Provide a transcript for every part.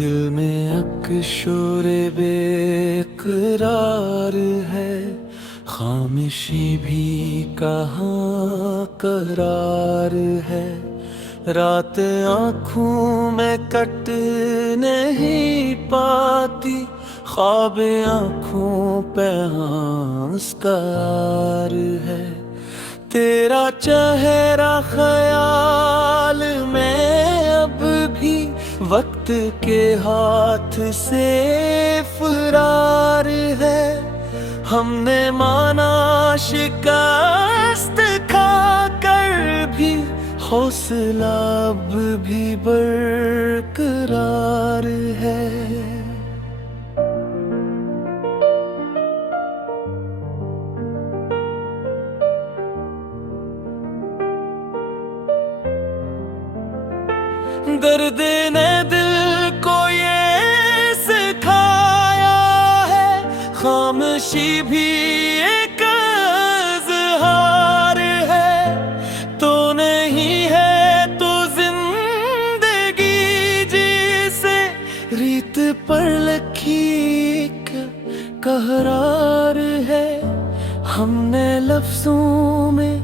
दिल में अक्शोरे बेकरार है, खामोशी भी कहाँ करार है। रात आँखों में कट नहीं पाती, ख्वाब आँखों पे हंसकार है। तेरा चेहरा ख्याल में अब भी वक्त के हाथ से फरार है। हमने माना शिकस्त खा कर भी हौसला अब भी बरकरार है। दर्द ने दिल को ये सिखाया है, खामोशी भी एक इज़हार है। तो नहीं है तो जिंदगी जिसे रीत पर लखी एक कहरार है। हमने लफ्जों में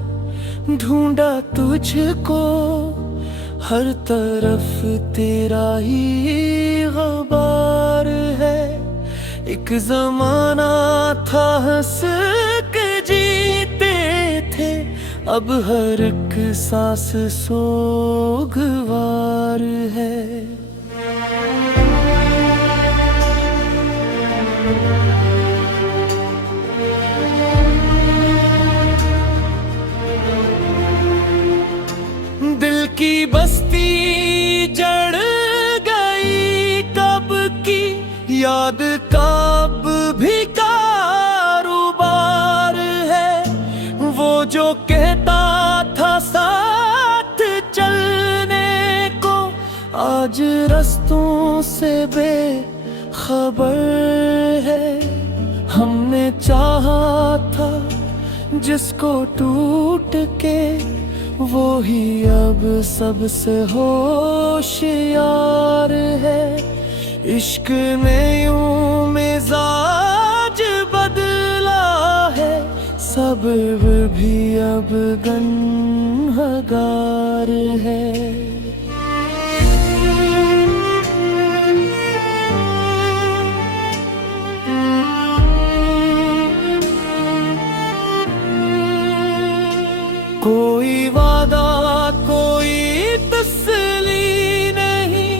ढूंढा तुझको, हर तरफ तेरा ही ग़बार है। एक ज़माना था हंस के जीते थे, अब हर एक सांस सोगवार है। दिल की बस्ती जड़ गई कब की, याद कब भी कारोबार है। वो जो कहता था साथ चलने को, आज रास्तों से बेखबर है। हमने चाहा था जिसको टूट के, वो ही अब सबसे होशियार है। इश्क ने यूं मिजाज बदला है, सब्र भी अब गनहगार है। कोई वादा कोई तसल्ली नहीं,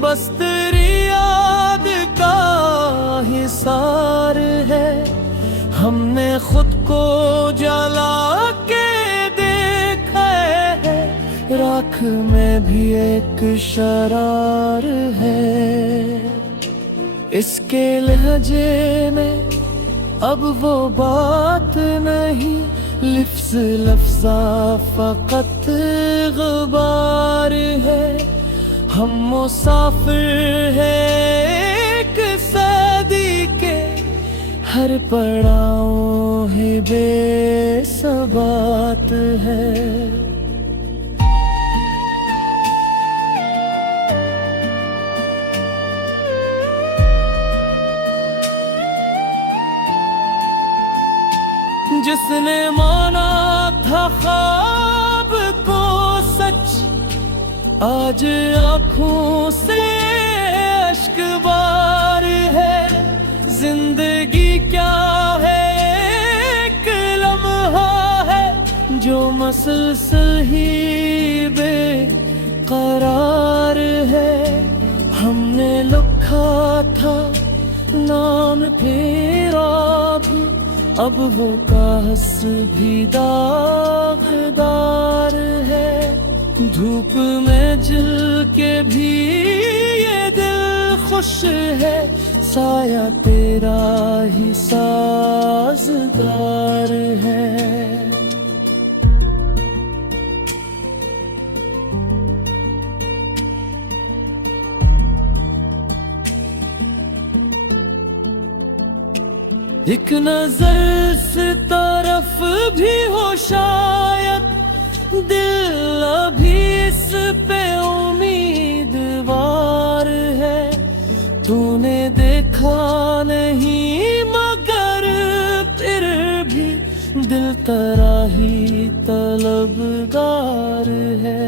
बस तेरी याद का हिसार है। हमने खुद को जला के देखा है, राख में भी एक शरार है। इसके लहजे में अब वो बात नहीं, लिफ्ज़ लफ्ज़ा फ़क़त ग़बार है। हम मुसाफिर हैं एक सदी के, हर पड़ाव ही बेसबात है। जिसने माना था ख्वाब को सच, आज आँखों से अश्क बार है। जिंदगी क्या है एक लम्हा है, जो मसलसल ही बेकरार है। हमने लिखा था नाम तेरा भी, अब वो कास भी दागदार है। धूप में जल के भी ये दिल खुश है, साया तेरा ही साज़गार है। एक नजर से तरफ भी हो शायद, दिल अभी इस पे उम्मीदवार है, तूने देखा नहीं मगर फिर भी दिल तेरा ही तलबगार है।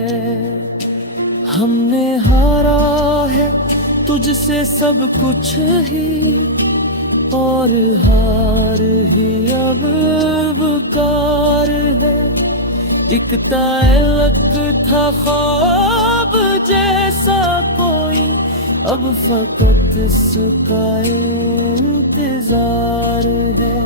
हमने हारा है तुझसे सब कुछ ही, और हार ही अब बेकार है। एक तलक था ख्वाब जैसा कोई, अब फकत इसका इंतजार है।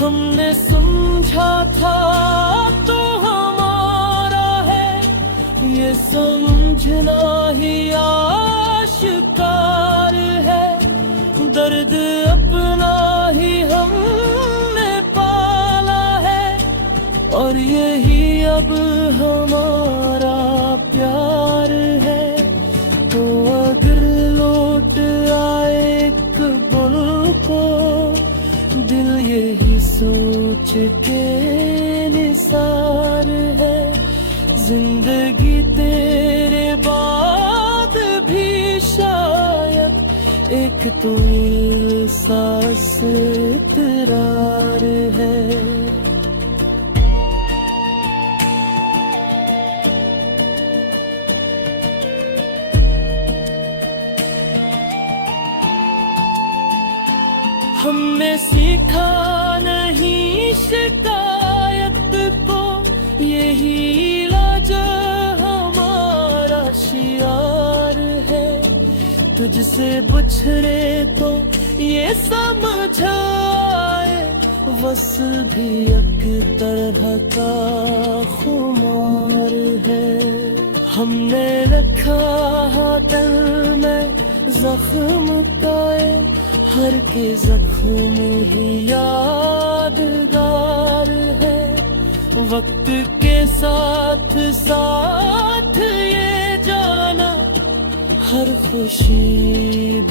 हमने समझा था तो हमारा है, ये समझना ही आशिकार है। दर्द अपना ही हमने पाला है, और यही अब हमारा प्यार है। तो अगर लौट आए एक पल को, दिल यही सोच के निसार है। जिंदगी तेरे बाद भी शायद एक तो एहसास इकरार है। हमने सीखा नहीं शिकायत को, यही इलाज हमारा शियार है। तुझसे बिछड़े तो ये समझ आए, बस भी एक तरह का खुमार है। हमने रखा दिल में जख्म काए, हर के जख्म ही यादगार है। वक्त के साथ साथ ये जाना, हर खुशी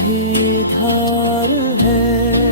भी धार है।